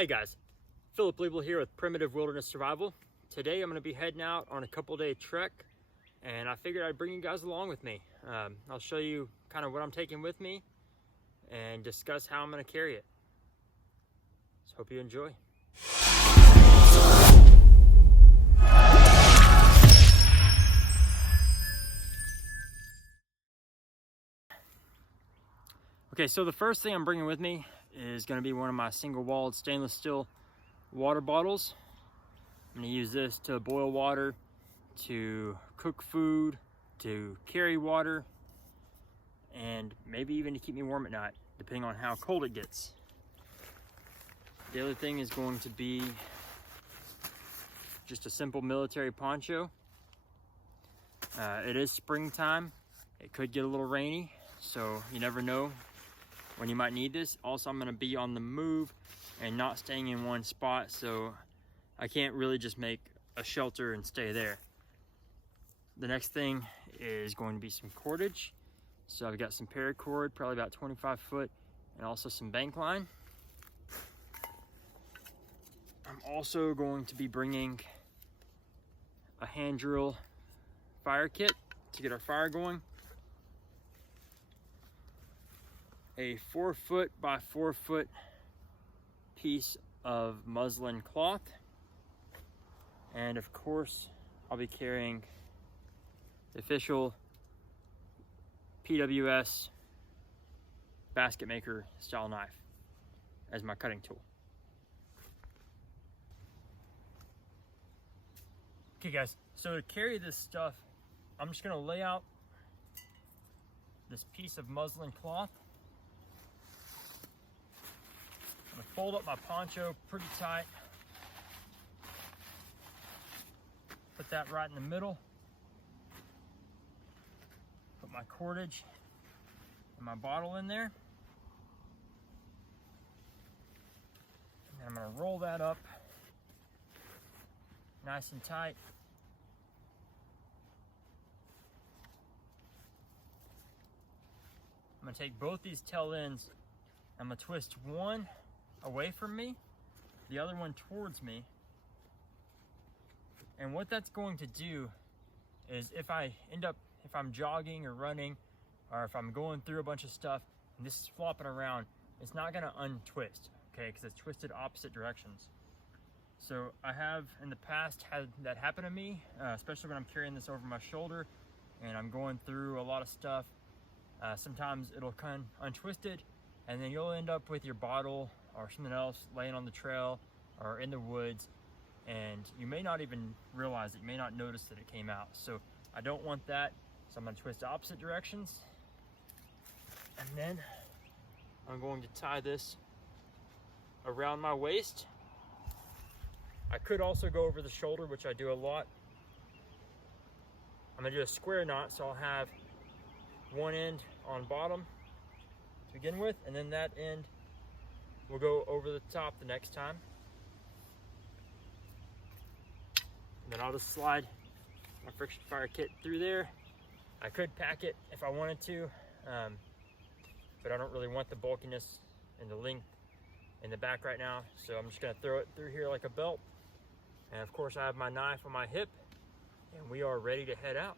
Hey guys, Philip Liebel here with Primitive Wilderness Survival. Today I'm going to be heading out on a couple-day trek, and I figured I'd bring you guys along with me. I'll show you kind of what I'm taking with me and discuss how I'm going to carry it. So hope you enjoy. Okay, so the first thing I'm bringing with me is going to be one of my single-walled stainless steel water bottles. I'm going to use this to boil water, to cook food, to carry water, and maybe even to keep me warm at night, depending on how cold it gets. The other thing is going to be just a simple military poncho. It is springtime. It could get a little rainy, so you never know when you might need this. Also, I'm going to be on the move and not staying in one spot, so I can't really just make a shelter and stay there. The next thing is going to be some cordage. So I've got some paracord, probably about 25 foot, and also some bank line. I'm also going to be bringing a hand drill fire kit to get our fire going, a 4 foot by 4 foot piece of muslin cloth, and of course I'll be carrying the official PWS basket maker style knife as my cutting tool. Okay guys, so to carry this stuff, I'm just gonna lay out this piece of muslin cloth. I'm gonna fold up my poncho pretty tight. Put that right in the middle. Put my cordage and my bottle in there. And then I'm gonna roll that up nice and tight. I'm gonna take both these tail ends. I'm gonna twist one away from me, the other one towards me. And what that's going to do is if I'm jogging or running, or if I'm going through a bunch of stuff and this is flopping around, it's not gonna untwist, okay? Because it's twisted opposite directions. So I have in the past had that happen to me, especially when I'm carrying this over my shoulder and I'm going through a lot of stuff. Sometimes it'll come untwisted, and then you'll end up with your bottle or something else laying on the trail or in the woods, and you may not even realize it. You may not notice that it came out. So I don't want that, so I'm going to twist opposite directions, and then I'm going to tie this around my waist. I could also go over the shoulder, which I do a lot. I'm going to do a square knot, so I'll have one end on bottom to begin with, and then that end will go over the top the next time. And then I'll just slide my friction fire kit through there. I could pack it if I wanted to, but I don't really want the bulkiness and the length in the back right now, so I'm just gonna throw it through here like a belt. And of course I have my knife on my hip, and we are ready to head out.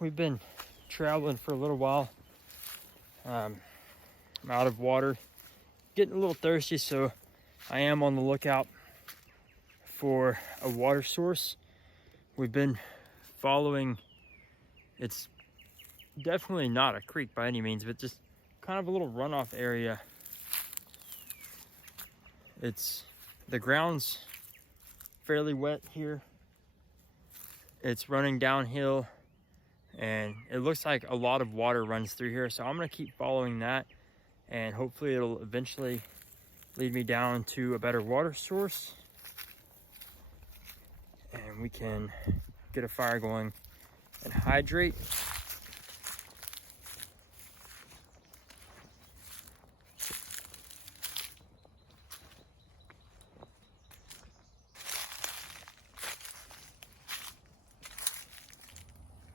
We've been traveling for a little while. I'm out of water, getting a little thirsty, so I am on the lookout for a water source. We've been following, it's definitely not a creek by any means, but just kind of a little runoff area. The ground's fairly wet here. It's running downhill, and it looks like a lot of water runs through here, so I'm gonna keep following that, and hopefully it'll eventually lead me down to a better water source, and we can get a fire going and hydrate.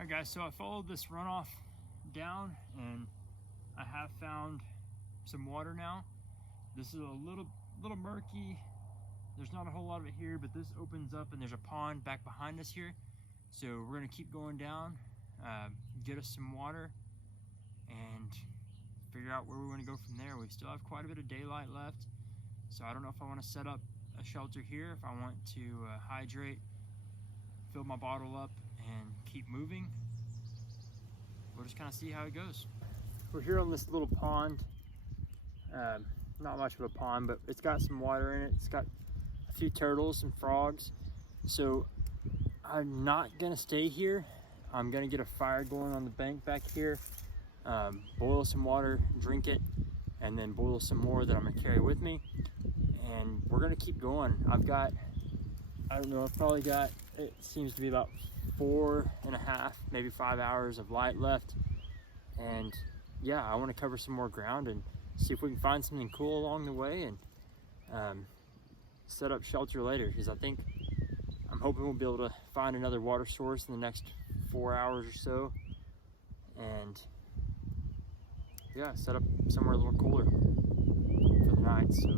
Alright guys, so I followed this runoff down and I have found some water now. This is a little murky. There's not a whole lot of it here, but this opens up and there's a pond back behind us here. So we're gonna keep going down, get us some water and figure out where we want to go from there. We still have quite a bit of daylight left, so I don't know if I want to set up a shelter here, if I want to hydrate, fill my bottle up and keep moving. We'll just kind of see how it goes. We're here on this little pond, not much of a pond, but it's got some water in it. It's got a few turtles and frogs, so I'm not gonna stay here. I'm gonna get a fire going on the bank back here, boil some water, drink it, and then boil some more that I'm gonna carry with me. And we're gonna keep going. I've probably got, it seems to be about 4.5, maybe 5 hours of light left. And yeah, I wanna cover some more ground and see if we can find something cool along the way and set up shelter later, because I'm hoping we'll be able to find another water source in the next 4 hours or so, and yeah, set up somewhere a little cooler for the night, so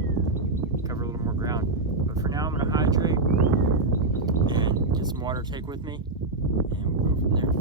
cover a little more ground. But for now, I'm gonna hydrate and get some water to take with me, and we'll go from there.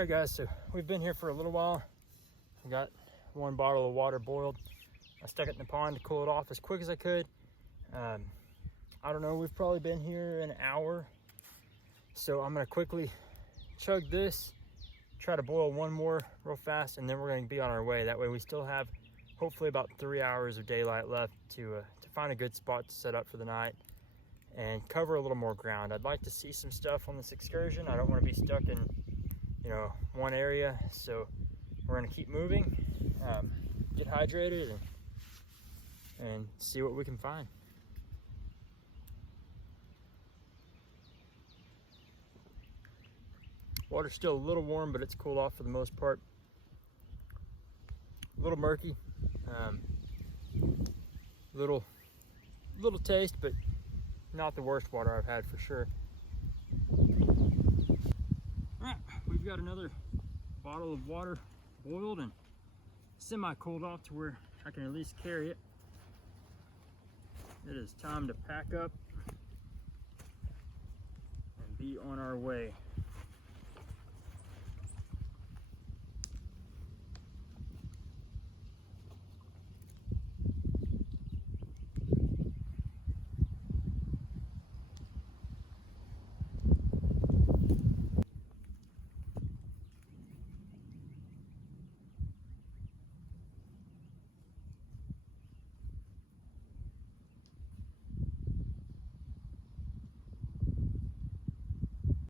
All right guys, so we've been here for a little while. We got 1 bottle of water boiled. I stuck it in the pond to cool it off as quick as I could. I don't know, we've probably been here an hour. So I'm gonna quickly chug this, try to boil 1 more real fast, and then we're gonna be on our way. That way we still have hopefully about 3 hours of daylight left to find a good spot to set up for the night and cover a little more ground. I'd like to see some stuff on this excursion. I don't wanna be stuck in, you know, one area. So we're gonna keep moving, get hydrated, and see what we can find. Water's still a little warm, but it's cooled off for the most part. A little murky, little taste, but not the worst water I've had for sure. All right, we've got another bottle of water boiled and semi-cooled off to where I can at least carry it. It is time to pack up and be on our way.